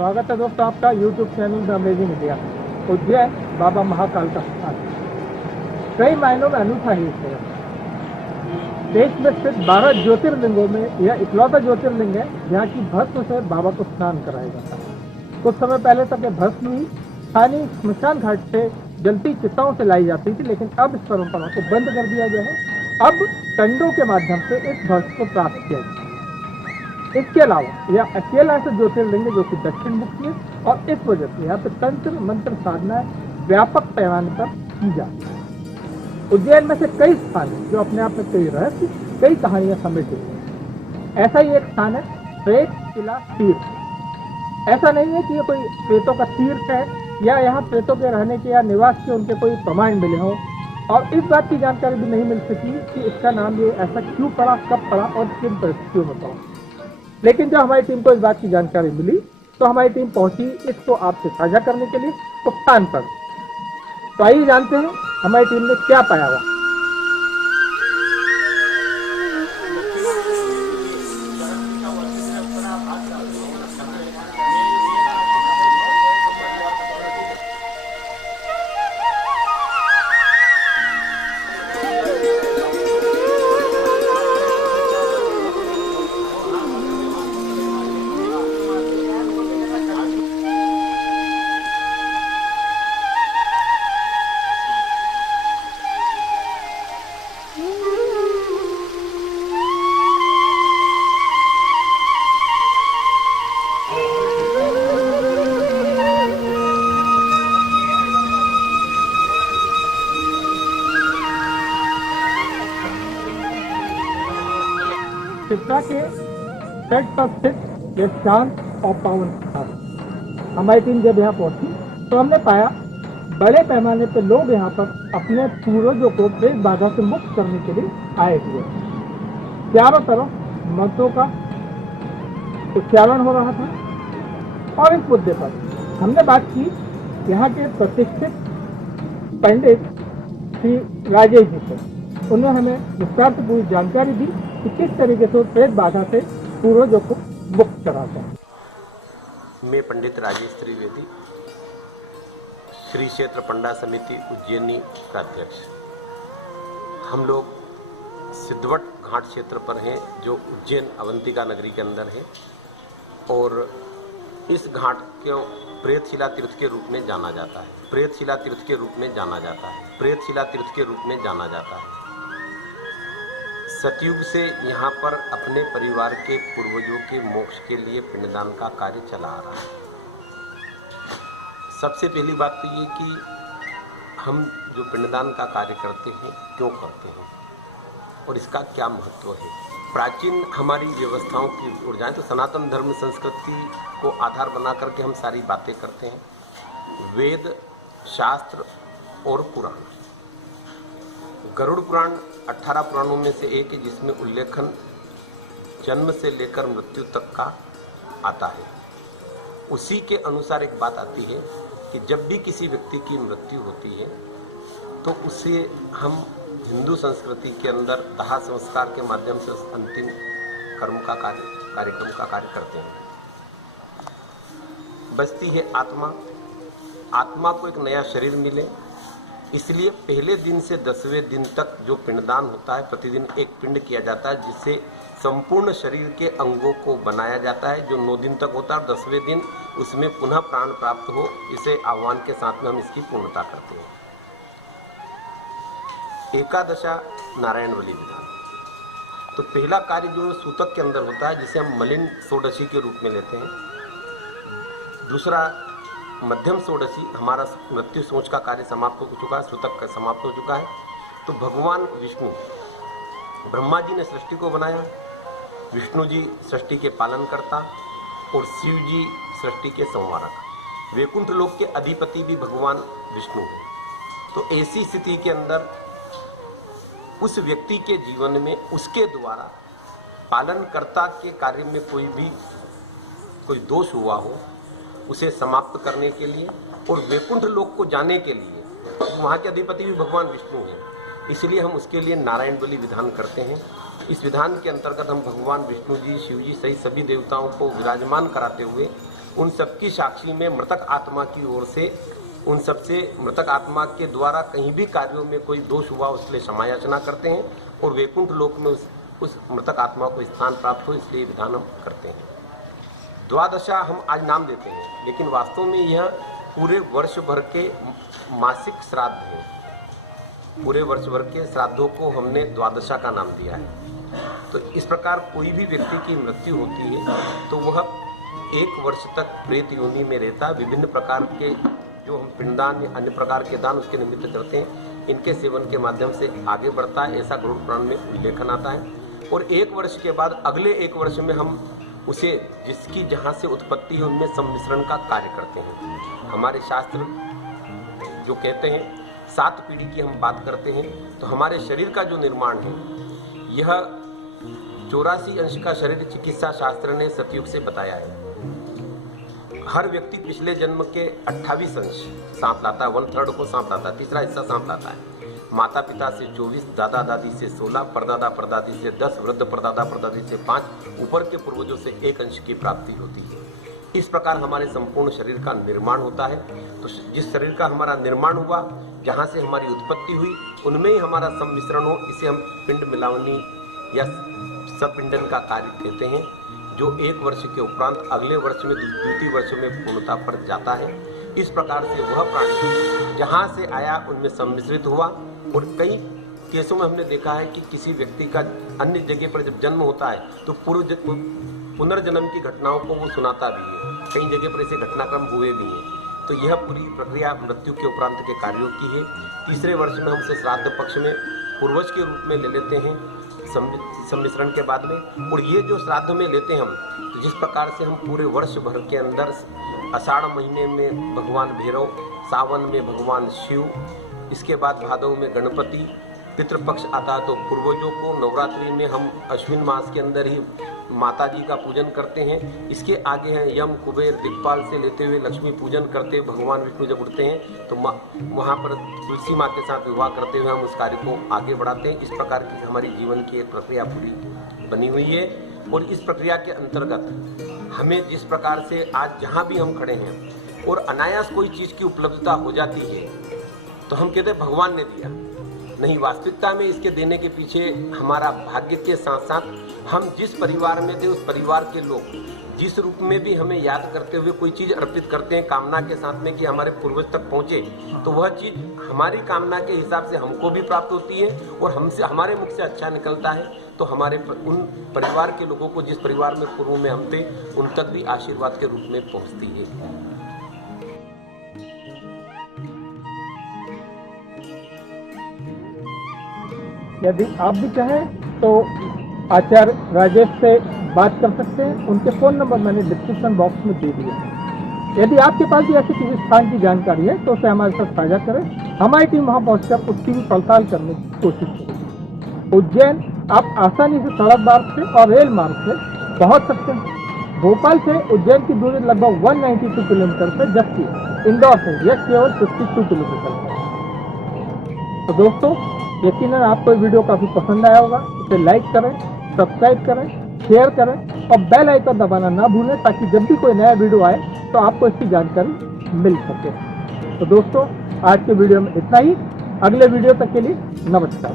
स्वागत है दोस्तों आपका YouTube channel the amazing India. Ujjain बाबा महाकाल का स्थान कई मायनों में अनूठा ही है। देश में स्थित 12 ज्योतिर्लिंगों में यह इकलौता ज्योतिर्लिंग है जहाँ की भस्म से बाबा को स्नान कराया जाता है। कुछ समय पहले तक यह भस्म ही स्थानीय स्मशान घाट से जलती चिताओं से लाई जाती थी, लेकिन अब इस परंपरा को बंद कर दिया गया है। अब टंडों के माध्यम से इस भस्म को प्राप्त किया जाता है। इसके अलावा यह अकेला ऐसा ज्योतिर्लिंग है जो कि दक्षिण मुखी है और इस वजह से यहाँ पे तंत्र मंत्र साधनाएं व्यापक पैमाने पर की जाती है। उज्जैन में से कई स्थान हैं जो अपने आप में कई रहस्य, कई कहानियां समेटे हैं। ऐसा ही एक स्थान है प्रेत किला तीर्थ। ऐसा नहीं है कि ये कोई प्रेतों का तीर्थ है या यहाँ प्रेतों के रहने के या निवास के उनके कोई प्रमाण मिले हों, और इस बात की जानकारी भी नहीं मिल सकी कि इसका नाम ये ऐसा क्यों पड़ा, कब पड़ा और किन परिस्थितियों में पड़ा। लेकिन जब हमारी टीम को इस बात की जानकारी मिली तो हमारी टीम पहुंची इसको आपसे साझा करने के लिए उस स्थान पर। तो आइए जानते हैं हमारी टीम ने क्या पाया हुआ। शिप्रा के तट पर स्थित यह शांत और पावन स्थान। हमारी टीम जब यहाँ पहुंची तो हमने पाया बड़े पैमाने पर लोग यहाँ पर अपने पूर्वजों को प्रेत बाधा से मुक्त करने के लिए आए हुए। चारों तरफ मंत्रों का उच्चारण हो रहा था और इस मुद्दे पर हमने बात की यहाँ के प्रतिष्ठित पंडित श्री राजेश जी से। उन्होंने हमें विस्तार से पूरी जानकारी दी कि किस तरीके से प्रेत बाधा से पूर्वजों को मुक्त कराता है। मैं पंडित राजेश त्रिवेदी, श्री क्षेत्र पंडा समिति उज्जैनी का अध्यक्ष। हम लोग सिद्धवट घाट क्षेत्र पर हैं जो उज्जैन अवंतिका नगरी के अंदर है, और इस घाट को प्रेतशिला तीर्थ के रूप में जाना जाता है। प्रेतशिला तीर्थ के रूप में जाना जाता है। प्रेतशिला तीर्थ के रूप में जाना जाता है। सतयुग से यहाँ पर अपने परिवार के पूर्वजों के मोक्ष के लिए पिंडदान का कार्य चला आ रहा है। सबसे पहली बात तो ये कि हम जो पिंडदान का कार्य करते हैं क्यों करते हैं और इसका क्या महत्व है। प्राचीन हमारी व्यवस्थाओं की ओर जाएं तो सनातन धर्म संस्कृति को आधार बना करके हम सारी बातें करते हैं। वेद, शास्त्र और पुराण। गरुड़ पुराण 18 पुराणों में से एक है जिसमें उल्लेखन जन्म से लेकर मृत्यु तक का आता है। उसी के अनुसार एक बात आती है कि जब भी किसी व्यक्ति की मृत्यु होती है तो उसे हम हिंदू संस्कृति के अंदर दाह संस्कार के माध्यम से उस अंतिम कर्म का कार्यक्रम का कार्य करते हैं। बचती है आत्मा। आत्मा को एक नया शरीर मिले, इसलिए पहले दिन से 10वें दिन तक जो पिंडदान होता है, प्रतिदिन एक पिंड किया जाता है जिससे संपूर्ण शरीर के अंगों को बनाया जाता है, जो 9 दिन तक होता है। 10वें दिन उसमें पुनः प्राण प्राप्त हो, इसे आह्वान के साथ में हम इसकी पूर्णता करते हैं। एकादशा नारायण बलि विधान। तो पहला कार्य जो सूतक के अंदर होता है जिसे हम मलिन षोडशी के रूप में लेते हैं। दूसरा मध्यम षोडशी, हमारा मृत्यु सोच का कार्य समाप्त हो चुका है, सूतक का समाप्त हो चुका है। तो भगवान विष्णु, ब्रह्मा जी ने सृष्टि को बनाया, विष्णु जी सृष्टि के पालन करता और शिव जी सृष्टि के संवारक। वैकुंठ लोक के अधिपति भी भगवान विष्णु हैं। तो ऐसी स्थिति के अंदर उस व्यक्ति के जीवन में उसके द्वारा पालनकर्ता के कार्य में कोई दोष हुआ हो, उसे समाप्त करने के लिए और वैकुंठ लोक को जाने के लिए, वहाँ के अधिपति भी भगवान विष्णु हैं, इसलिए हम उसके लिए नारायण बलि विधान करते हैं। इस विधान के अंतर्गत हम भगवान विष्णु जी, शिव जी सहित सभी देवताओं को विराजमान कराते हुए उन सबकी साक्षी में मृतक आत्मा की ओर से उन सबसे मृतक आत्मा के द्वारा कहीं भी कार्यों में कोई दोष हुआ उसके क्षमा याचना करते हैं और वैकुंठ लोक में उस मृतक आत्मा को स्थान प्राप्त हो, इसलिए विधान हम करते हैं। द्वादशा हम आज नाम देते हैं, लेकिन वास्तव में यह पूरे वर्ष भर के मासिक श्राद्ध हैं। पूरे वर्ष भर के श्राद्धों को हमने द्वादशा का नाम दिया है। तो इस प्रकार कोई भी व्यक्ति की मृत्यु होती है तो वह 1 वर्ष तक प्रेत योनि में रहता। विभिन्न प्रकार के जो हम पिंडदान या अन्य प्रकार के दान उसके निमित्त करते हैं, इनके सेवन के माध्यम से आगे बढ़ता है, ऐसा गरुड़ पुराण में उल्लेखन आता है। और 1 वर्ष के बाद अगले 1 वर्ष में हम उसे जिसकी जहाँ से उत्पत्ति है उनमें सम्मिश्रण का कार्य करते हैं। हमारे शास्त्र जो कहते हैं 7 पीढ़ी की हम बात करते हैं, तो हमारे शरीर का जो निर्माण है यह 84 अंश का शरीर चिकित्सा शास्त्र ने सतयुग से बताया है। हर व्यक्ति पिछले जन्म के 28 अंश सांप लाता है, 1/3 को सांप लाता है, तीसरा हिस्सा सांप लाता है। माता पिता से 24, दादा दादी से 16, परदादा परदादी से 10, वृद्ध परदादा परदादी से 5, ऊपर के पूर्वजों से 1 अंश की प्राप्ति होती है। इस प्रकार हमारे संपूर्ण शरीर का निर्माण होता है। तो जिस शरीर का हमारा निर्माण हुआ, जहाँ से हमारी उत्पत्ति हुई, उनमें ही हमारा सम्मिश्रण हो, इसे हम पिंड मिलावनी या सपिंडन का कार्य कहते हैं, जो 1 वर्ष के उपरांत अगले वर्ष में द्वितीय वर्ष में पूर्णता पर जाता है। इस प्रकार से वह प्राणी जहाँ से आया उनमें सम्मिश्रित हुआ। और कई केसों में हमने देखा है कि किसी व्यक्ति का अन्य जगह पर जब जन्म होता है तो पुनर्जन्म की घटनाओं को वो सुनाता भी है। कई जगह पर ऐसे घटनाक्रम हुए भी हैं। तो यह पूरी प्रक्रिया मृत्यु के उपरांत के कार्यों की है। तीसरे वर्ष में हम उसे श्राद्ध पक्ष में पूर्वज के रूप में ले लेते हैं सम्मिश्रण के बाद में। और ये जो श्राद्ध में लेते हैं हम, तो जिस प्रकार से हम पूरे वर्ष भर के अंदर आषाढ़ महीने में भगवान भैरव, सावन में भगवान शिव, इसके बाद भादव में गणपति, पितृपक्ष आता है तो पूर्वजों को, नवरात्रि में हम अश्विन मास के अंदर ही माता जी का पूजन करते हैं। इसके आगे हैं यम, कुबेर, दिक्पाल से लेते हुए लक्ष्मी पूजन करते हुए भगवान विष्णु जब उठते हैं तो वहाँ पर तुलसी माँ के साथ विवाह करते हुए हम उस कार्य को आगे बढ़ाते हैं। इस प्रकार की हमारी जीवन की एक प्रक्रिया पूरी बनी हुई है। और इस प्रक्रिया के अंतर्गत हमें जिस प्रकार से आज जहाँ भी हम खड़े हैं और अनायास कोई चीज़ की उपलब्धता हो जाती है तो हम कहते हैं भगवान ने दिया। नहीं, वास्तविकता में इसके देने के पीछे हमारा भाग्य के साथ साथ हम जिस परिवार में थे उस परिवार के लोग जिस रूप में भी हमें याद करते हुए कोई चीज़ अर्पित करते हैं कामना के साथ में कि हमारे पूर्वज तक पहुँचे, तो वह चीज़ हमारी कामना के हिसाब से हमको भी प्राप्त होती है और हमसे हमारे मुख से अच्छा निकलता है। तो हमारे उन परिवार के लोगों को जिस परिवार में पूर्व में हम थे उन तक भी आशीर्वाद के रूप में पहुँचती है। यदि आप भी चाहें तो आचार्य राजेश से बात कर सकते हैं। उनके फ़ोन नंबर मैंने डिस्क्रिप्शन बॉक्स में दे दिए हैं। यदि आपके पास भी ऐसे किसी स्थान की जानकारी है तो उसे हमारे साथ साझा करें। हमारी टीम वहाँ पहुँचकर उसकी भी पड़ताल करने की कोशिश करेगी। उज्जैन आप आसानी से सड़क मार्ग से और रेल मार्ग से पहुँच सकते हैं। भोपाल से उज्जैन की दूरी लगभग 192 किलोमीटर से, जबकि इंदौर से यह केवल 52 किलोमीटर है। तो दोस्तों, यकीनन आपको वीडियो काफ़ी पसंद आया होगा। इसे लाइक करें, सब्सक्राइब करें, शेयर करें और बेल आइकन दबाना ना भूलें ताकि जब भी कोई नया वीडियो आए तो आपको इसकी जानकारी मिल सके। तो दोस्तों, आज के वीडियो में इतना ही। अगले वीडियो तक के लिए नमस्कार।